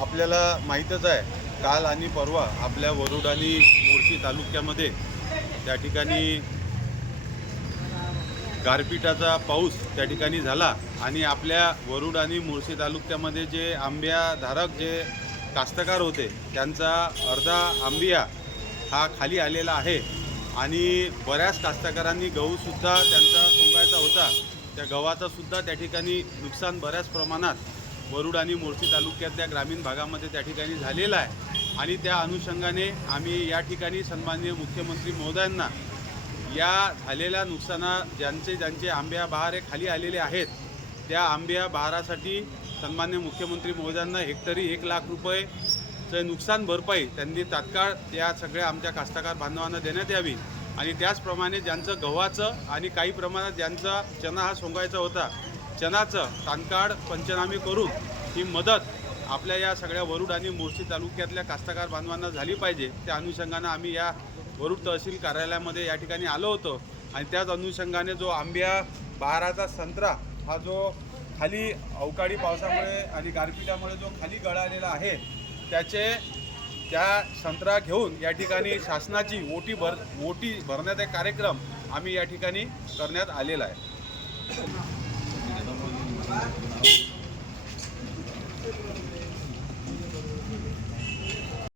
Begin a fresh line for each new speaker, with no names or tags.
आपल्याला माहीतच आहे काल आणि परवा आपल्या वरुड आणि मोर्शी तालुक्यामध्ये त्या ठिकाणी गारपिटाचा पाऊस त्या ठिकाणी झाला आणि आपल्या वरुड आणि मुळशी तालुक्यामध्ये जे आंब्याधारक जे कास्तकार होते त्यांचा अर्धा आंबिया हा खाली आलेला आहे आणि बऱ्याच कास्तकारांनी गहूसुद्धा त्यांचा सोंगायचा होता. त्या गव्हाचंसुद्धा त्या ठिकाणी नुकसान बऱ्याच प्रमाणात वरुड आणि मोर्शी तालुक्यातल्या ग्रामीण भागामध्ये त्या ठिकाणी झालेला आहे. आणि त्या अनुषंगाने आम्ही या ठिकाणी सन्माननीय मुख्यमंत्री महोदयांना या झालेल्या नुकसाना ज्यांचे ज्यांचे आंब्या बहार खाली आलेले आहेत त्या आंब्या बहारासाठी सन्मान्य मुख्यमंत्री महोदयांना हेक्टरी एक लाख रुपयेचं नुकसान भरपाई त्यांनी तात्काळ या सगळ्या आमच्या कास्तकार बांधवांना देण्यात यावी. आणि त्याचप्रमाणे ज्यांचं गव्हाचं आणि काही प्रमाणात ज्यांचा चना हा सोंगायचा होता चनाचं तानकाड पंचनामे करून ही मदत आपल्या या सगळ्या वरुड आणि मोर्शी तालुक्यातल्या कास्तकार बांधवांना झाली पाहिजे. त्या अनुषंगानं आम्ही या वरुड तहसील कार्यालयामध्ये या ठिकाणी आलो होतो. आणि त्याच अनुषंगाने जो आंब्या बहाराचा संत्रा हा जो खाली अवकाळी पावसामुळे आणि गारपिटामुळे जो खाली गळालेला आहे त्याचे त्या संत्रा घेऊन या ठिकाणी शासनाची ओटी भर ओटी भरण्याचा कार्यक्रम आम्ही या ठिकाणी करण्यात आलेला आहे. Thank you.